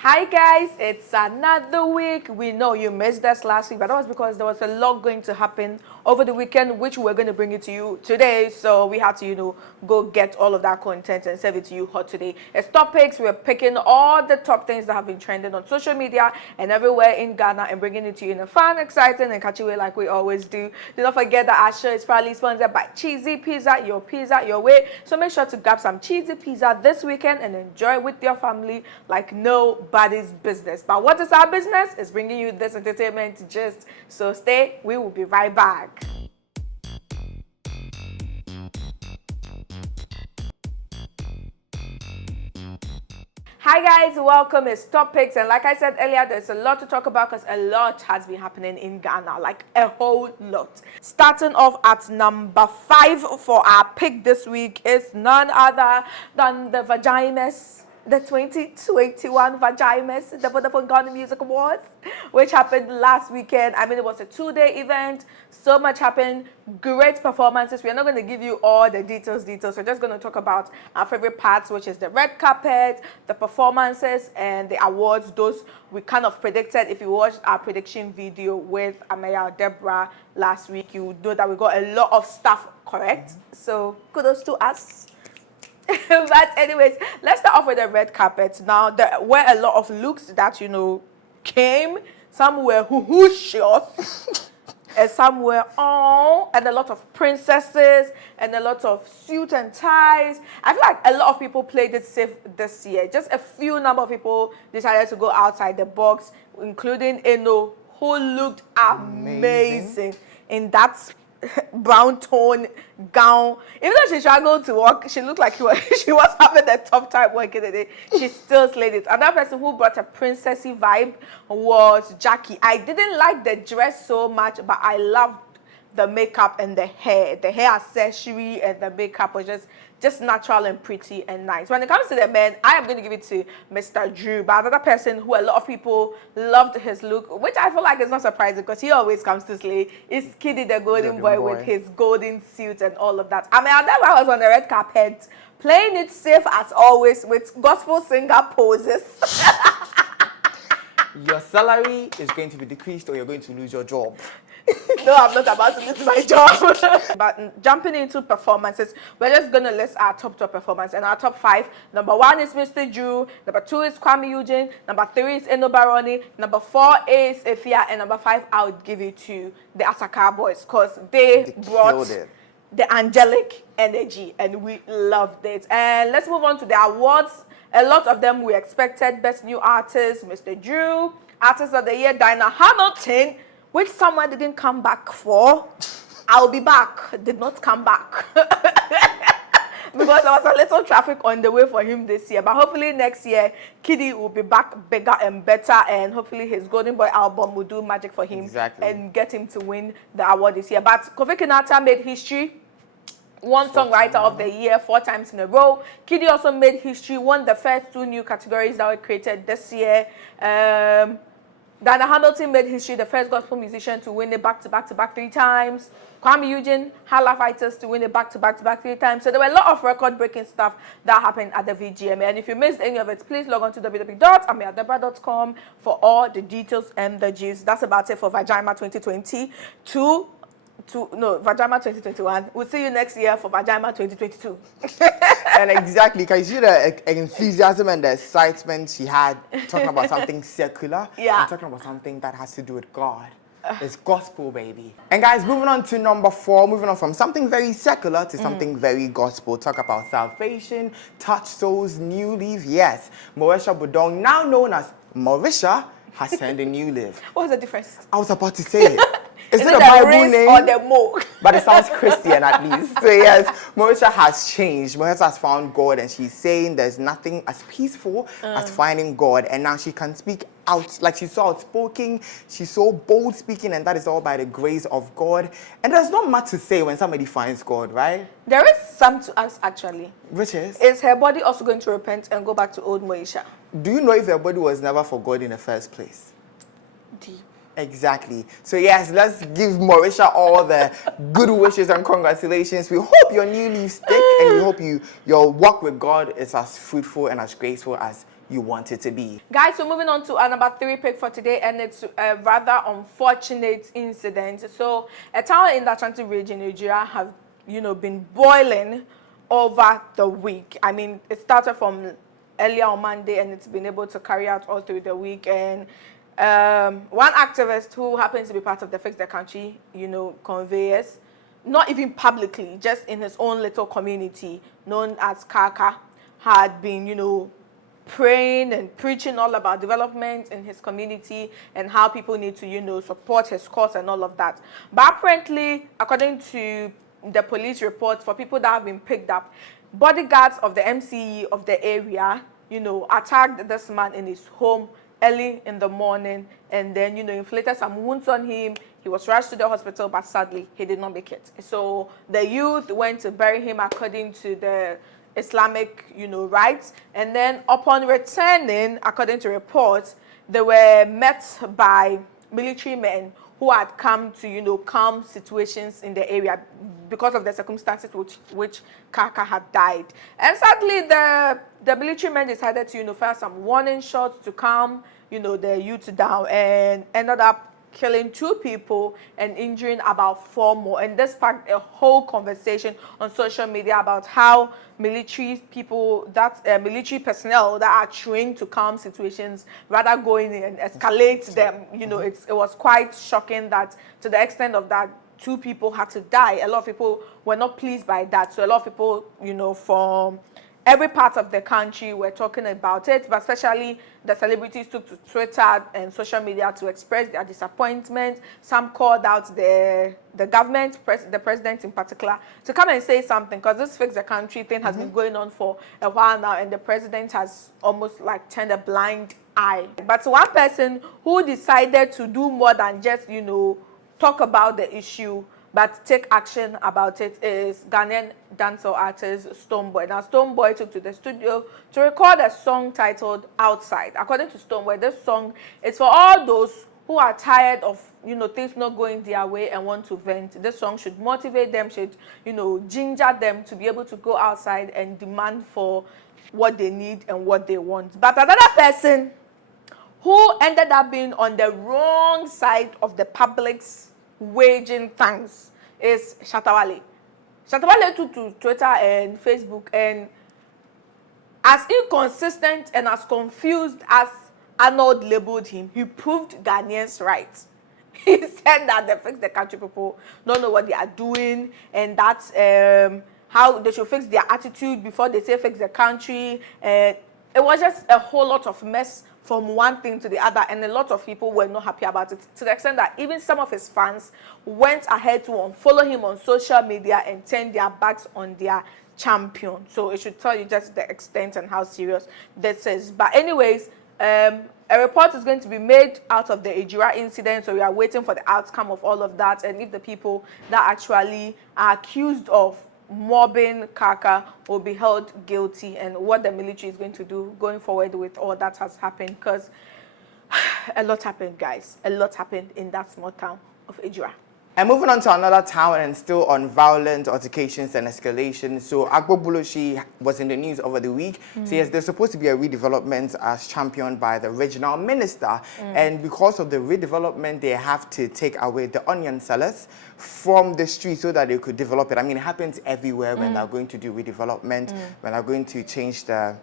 Hi guys, it's another week. We know you missed us last week, but that was because there was a lot going to happen over the weekend, which we're going to bring it to you today. So we had to, go get all of that content and serve it to you hot today. As topics, we're picking all the top things that have been trending on social media and everywhere in Ghana and bringing it to you in a fun, exciting, and catchy way like we always do. Do not forget that our show is proudly sponsored by Cheesy Pizza, your way. So make sure to grab some cheesy pizza this weekend and enjoy it with your family like nobody's business. But what is our business? It's bringing you this entertainment gist. So stay, we will be right back. Hi guys, welcome. It's Topics, and like I said earlier, there's a lot to talk about because a lot has been happening in Ghana, like a whole lot. Starting off at number 5 for our pick this week is none other than the Vaginas. The 2021 Vaginas, the Vodafone Ghana Music Awards, which happened last weekend. I mean, it was a 2-day event. So much happened. Great performances. We're not going to give you all the details. We're just going to talk about our favorite parts, which is the red carpet, the performances, and the awards. Those we kind of predicted. If you watched our prediction video with Ameyaw Deborah last week, you know that we got a lot of stuff correct. So kudos to us. But anyways, let's start off with the red carpet. Now, there were a lot of looks that, came. Some were hoo-hoo-shios, and some were and a lot of princesses, and a lot of suit and ties. I feel like a lot of people played it safe this year. Just a few number of people decided to go outside the box, including Eno, who looked amazing in that brown tone gown. Even though she struggled to walk, she looked like she was having a tough time working in it. She still slayed it. Another person who brought a princessy vibe was Jackie. I didn't like the dress so much, but I loved the makeup and the hair. The hair accessory and the makeup was just natural and pretty and nice. When it comes to the men, I am going to give it to Mr. Drew. But another person who a lot of people loved his look, which I feel like is not surprising because he always comes to slay, is Kiddy the Golden Boy with his golden suit and all of that. I mean, I was on the red carpet playing it safe as always with gospel singer poses. Your salary is going to be decreased or you're going to lose your job. No, I'm not about to lose my job. But jumping into performances, we're just going to list our top performance. And our top 5, number 1 is Mr. Drew, number 2 is Kwame Eugene, number 3 is Eno Baroni, number 4 is Efia, and number 5, I would give it to the Asaka Boys because they brought the angelic energy and we loved it. And let's move on to the awards. A lot of them we expected. Best New Artist, Mr. Drew. Artist of the Year, Dinah Hamilton, which someone didn't come back for. I'll be back. Did not come back. Because there was a little traffic on the way for him this year. But hopefully next year, Kiddy will be back bigger and better. And hopefully his Golden Boy album will do magic for him. And get him to win the award this year. But Kofi Kinata made history. Won Songwriter of the Year 4 times in a row. Kiddy also made history, won the first 2 new categories that were created this year. Dana Hamilton made history, the first gospel musician to win it back-to-back 3 times. Kwame Eugene, Hala Fighters to win it back-to-back 3 times. So there were a lot of record-breaking stuff that happened at the VGMA. And if you missed any of it, please log on to www.ameyawdebra.com for all the details and the gist. That's about it for Vagina 2022. Vagina 2021. We'll see you next year for Vagina 2022. And exactly, can you see the enthusiasm and the excitement she had talking about something secular? Yeah. And talking about something that has to do with God. It's gospel, baby. And guys, moving on to number 4, moving on from something very secular to something very gospel. Talk about salvation, touch souls, new leaf. Yes, Moesha Boduong, now known as Moesha, has turned a new leaf. What's the difference? I was about to say it. Is it a Bible name or the Mo? But it sounds Christian at least. So yes, Moesha has changed. Moesha has found God and she's saying there's nothing as peaceful as finding God. And now she can speak out, like she's so outspoken, she's so bold speaking, and that is all by the grace of God. And there's not much to say when somebody finds God, right? There is some to us actually. Which is? Is her body also going to repent and go back to old Moesha? Do you know if her body was never for God in the first place? Deep. Exactly. So yes, let's give Moesha all the good wishes and congratulations. We hope your new leaf stick and we hope your walk with God is as fruitful and as graceful as you want it to be. Guys, so moving on to our number 3 pick for today, and it's a rather unfortunate incident. So a town in the Ashanti region, Nigeria, have been boiling over the week. I mean, it started from earlier on Monday, and it's been able to carry out all through the week. And one activist who happens to be part of the Fix the Country, conveyors, not even publicly, just in his own little community known as Kaka, had been, praying and preaching all about development in his community and how people need to, support his cause and all of that. But apparently, according to the police reports, for people that have been picked up, bodyguards of the MCE of the area, attacked this man in his home early in the morning, and then, inflicted some wounds on him. He was rushed to the hospital, but sadly, he did not make it. So the youth went to bury him according to the Islamic, rites. And then upon returning, according to reports, they were met by military men who had come to, calm situations in the area because of the circumstances which Kaka had died. And sadly, the military men decided to, fire some warning shots to calm, the youth down, and ended up killing 2 people and injuring about 4 more. And this sparked a whole conversation on social media about how military personnel that are trained to calm situations rather go in and escalate them. It was quite shocking that to the extent of that 2 people had to die. A lot of people were not pleased by that. So a lot of people, from every part of the country were talking about it, but especially the celebrities took to Twitter and social media to express their disappointment. Some called out the government, the president in particular, to come and say something, because this Fix the Country thing has been going on for a while now, and the president has almost like turned a blind eye. But one person who decided to do more than just, talk about the issue, but take action about it, is Ghanaian dancehall artist Stonebwoy. Now, Stonebwoy took to the studio to record a song titled Outside. According to Stonebwoy, this song is for all those who are tired of, things not going their way and want to vent. This song should motivate them, should, ginger them to be able to go outside and demand for what they need and what they want. But another person who ended up being on the wrong side of the public's waging thanks is Shatawale. Shatawale took to Twitter and Facebook, and as inconsistent and as confused as Arnold labeled him, he proved Ghanaians right. He said that the Fix the Country people don't know what they are doing, and that's how they should fix their attitude before they say Fix the Country. And it was just a whole lot of mess from one thing to the other, and a lot of people were not happy about it, to the extent that even some of his fans went ahead to unfollow him on social media and turn their backs on their champion. So it should tell you just the extent and how serious this is. But anyways, a report is going to be made out of the Ejura incident, so we are waiting for the outcome of all of that, and if the people that actually are accused of mobbing Kaka will be held guilty, and what the military is going to do going forward with all that has happened, because a lot happened, guys. A lot happened in that small town of Ejura. And moving on to another town, and still on violent altercations and escalation. So Agbobuloshi was in the news over the week. So yes, there's supposed to be a redevelopment as championed by the regional minister. And because of the redevelopment, they have to take away the onion sellers from the street so that they could develop it. I mean, it happens everywhere when they're going to do redevelopment, when they're going to change the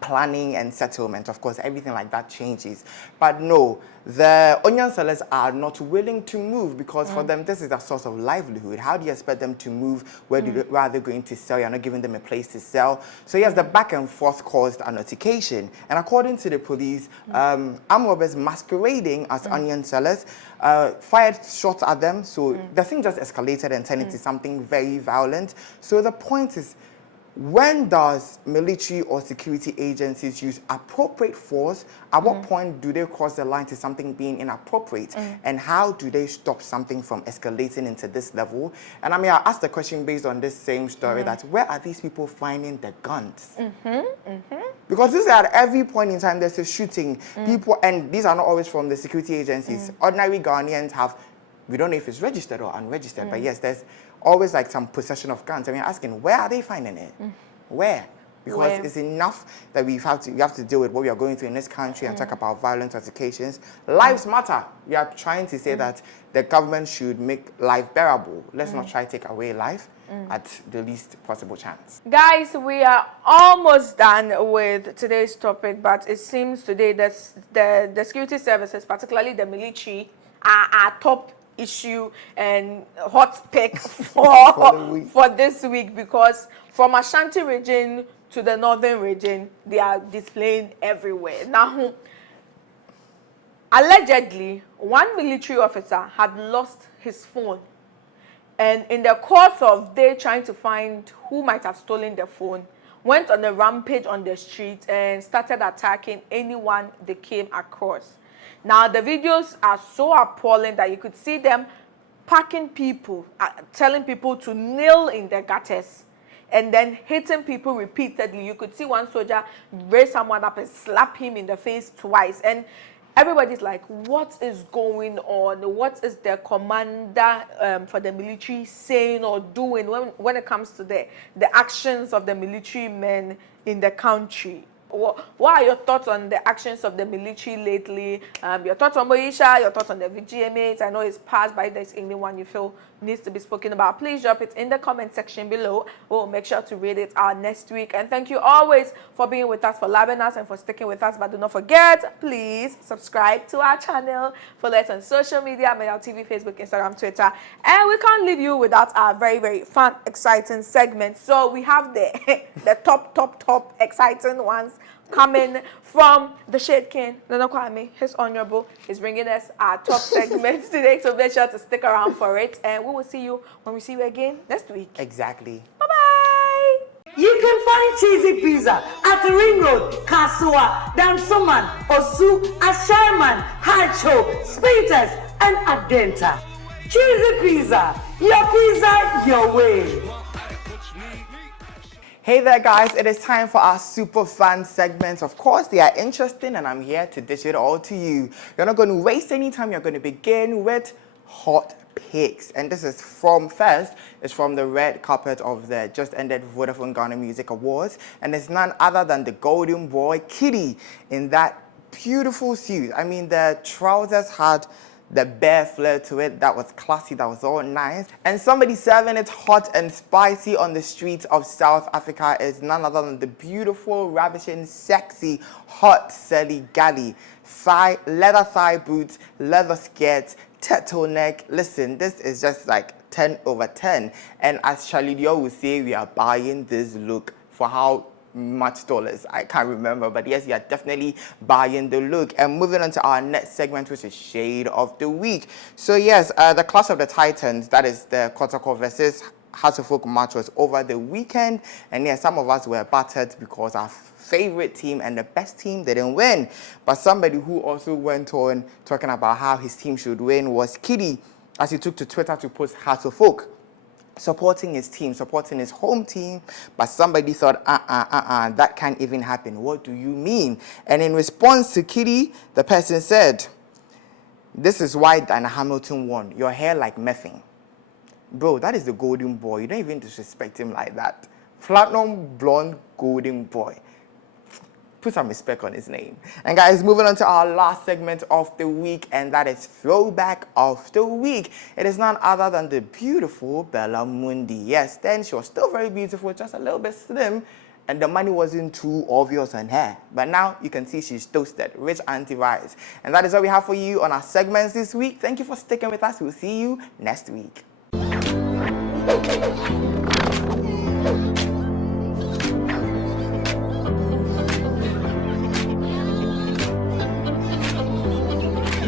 planning and settlement. Of course, everything like that changes. But no, the onion sellers are not willing to move, because for them, this is a source of livelihood. How do you expect them to move? Where are they going to sell? You're not giving them a place to sell. So yes, the back and forth caused an altercation. And according to the police, armed robbers masquerading as onion sellers fired shots at them. So the thing just escalated and turned into something very violent. So the point is, when does military or security agencies use appropriate force? At what point do they cross the line to something being inappropriate? And how do they stop something from escalating into this level? And I mean, I asked the question based on this same story, that where are these people finding the guns? Because this is at every point in time there's a shooting. People, and these are not always from the security agencies. Ordinary Ghanaians have, we don't know if it's registered or unregistered, but yes, there's always like some possession of guns. I mean, asking, where are they finding it? Where? because it's enough that we have to deal with what we are going through in this country and talk about violent altercations. Lives matter. We are trying to say that the government should make life bearable. Let's not try to take away life at the least possible chance. Guys, we are almost done with today's topic, but it seems today that the security services, particularly the military, are our top issue and hot pick for this week, because from Ashanti region to the northern region, they are displaying everywhere. Now, allegedly, one military officer had lost his phone, and in the course of they trying to find who might have stolen the phone, went on a rampage on the street and started attacking anyone they came across. Now, the videos are so appalling that you could see them packing people, telling people to kneel in their gutters, and then hitting people repeatedly. You could see one soldier raise someone up and slap him in the face twice. And everybody's like, what is going on? What is the commander for the military saying or doing when it comes to the actions of the military men in the country? What are your thoughts on the actions of the military lately? Your thoughts on Moesha, your thoughts on the VGMAs? I know it's passed by. There's anyone you feel needs to be spoken about, please drop it in the comment section below. We'll make sure to read it out next week. And thank you always for being with us, for loving us, and for sticking with us. But do not forget, please subscribe to our channel. Follow us on social media, Ameyaw TV, Facebook, Instagram, Twitter. And we can't leave you without our very, very fun, exciting segment. So we have the top exciting ones coming from the Shade King, Nana Kwame. His Honorable is bringing us our top segments today, so make sure to stick around for it. And we will see you when we see you again next week. Exactly. Bye-bye. You can find Cheesy Pizza at the Ring Road, Kasua, Dansoman, Osu, Asherman, Hacho, Spintex, and Adenta. Cheesy Pizza, your way. Hey there, guys. It is time for our super fun segments. Of course, they are interesting, and I'm here to dish it all to you. You're not going to waste any time. You're going to begin with hot picks. And this is from the red carpet of the just ended Vodafone Ghana Music Awards. And it's none other than the golden boy, Kitty, in that beautiful suit. I mean, the trousers had the bare flair to it. That was classy, that was all nice. And somebody serving it hot and spicy on the streets of South Africa is none other than the beautiful, ravishing, sexy, hot Sally Gali. Leather thigh boots, leather skirts, turtleneck. Listen, this is just like 10 over 10. And as Charlie Dio would say, we are buying this look for how much dollars, I can't remember, but yes, you are definitely buying the look. And moving on to our next segment, which is Shade of the Week. So yes, the Clash of the Titans, that is the Kotoko versus House of Folk match, was over the weekend, and yes, some of us were battered because our favorite team and the best team didn't win. But somebody who also went on talking about how his team should win was Kitty, as he took to Twitter to post House of Folk supporting his team, supporting his home team, but somebody thought, that can't even happen. What do you mean? And in response to Kitty, the person said, this is why Dana Hamilton won. Your hair like methane. Bro, that is the golden boy. You don't even disrespect him like that. Platinum blonde golden boy. Put some respect on his name. And guys, moving on to our last segment of the week, and that is Throwback of the Week. It is none other than the beautiful Bella Mundi. Yes, then she was still very beautiful, just a little bit slim, and the money wasn't too obvious on her. But now you can see she's toasted, rich Auntie Rice. And that is all we have for you on our segments this week. Thank you for sticking with us. We'll see you next week.